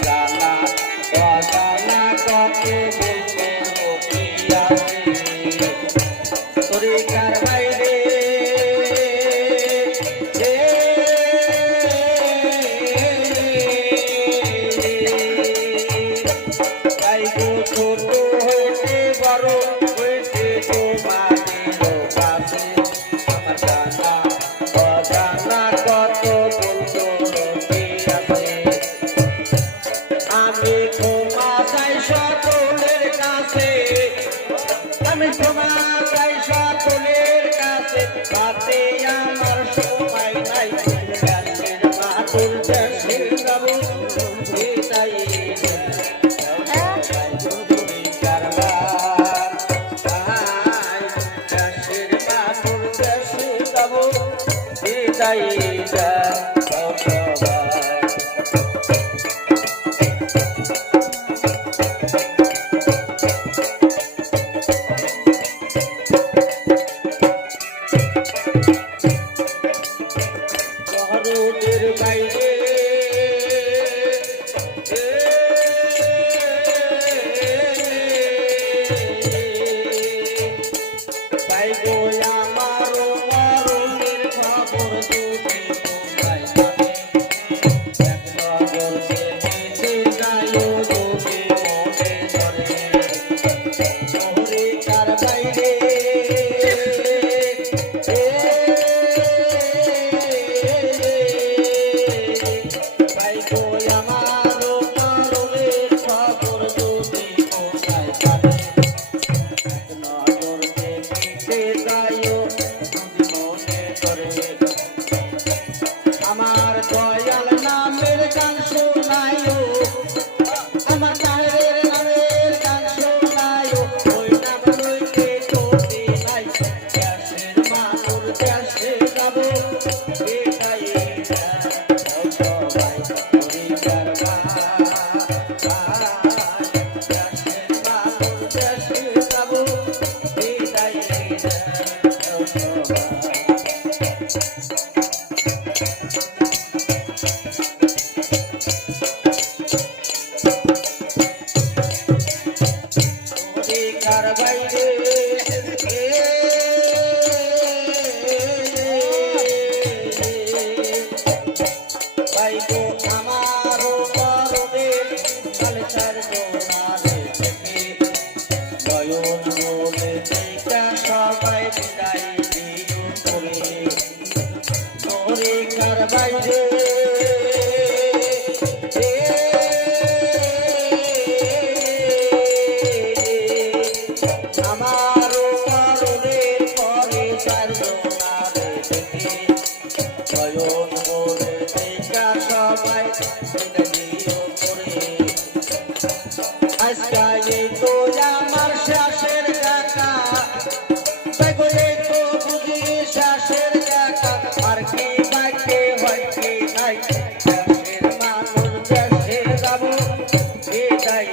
জানা অজানা কত বলতে আছে তরিকার বাইরে তাই গো ছোট হইতে বড় হইতে তোমাদের কাছে আমার জানা অজানা কত বলতে আছে আমি ক্ষমা চাই সকলের কাছে আমি ক্ষমা চাই সকলের কাছে তাতে আমার সময় নাই গানের মাতুল দেশের গাবো এটাই শহরের বাইরে তাই গো আমার মরণের খবর যদি তোমরাই জানে এক নজর দেখে যাইও যদি মনে ধরে শহরে কার বাইরে তাই গো আমার মরণের খবর যদি তোমরাই জানে এক নজর দেখে যাইও যদি মনে ধরে আমার দয়াল নামের গান শোনাইও আমার তাহের নামের গান শোনাইও ওই নাম লইতে চলতে নাই দেশের মানুষ দেশে যাব এটাই সবাই পরিবার দেশের মানুষ দেশে যাব এটাই তরিকার বাইরে তাই গো আমার মরণের কালে ছাড়বো না রে থেকে নয়ন বলে দেখা সবাই বিদায় দিও করে তরিকার বাইরে আমার মরণের পরে ছাড়বো না রে থেকে নয়ন বলে দেখা সবাই বিদায় দিও করে আজকা এই তো আমার শেষের দেখা তাই গো এই তো বুঝি শেষের দেখা আর কি বাকি হয় কি নাই দেশের মানুষ দেশে যাবো এটাই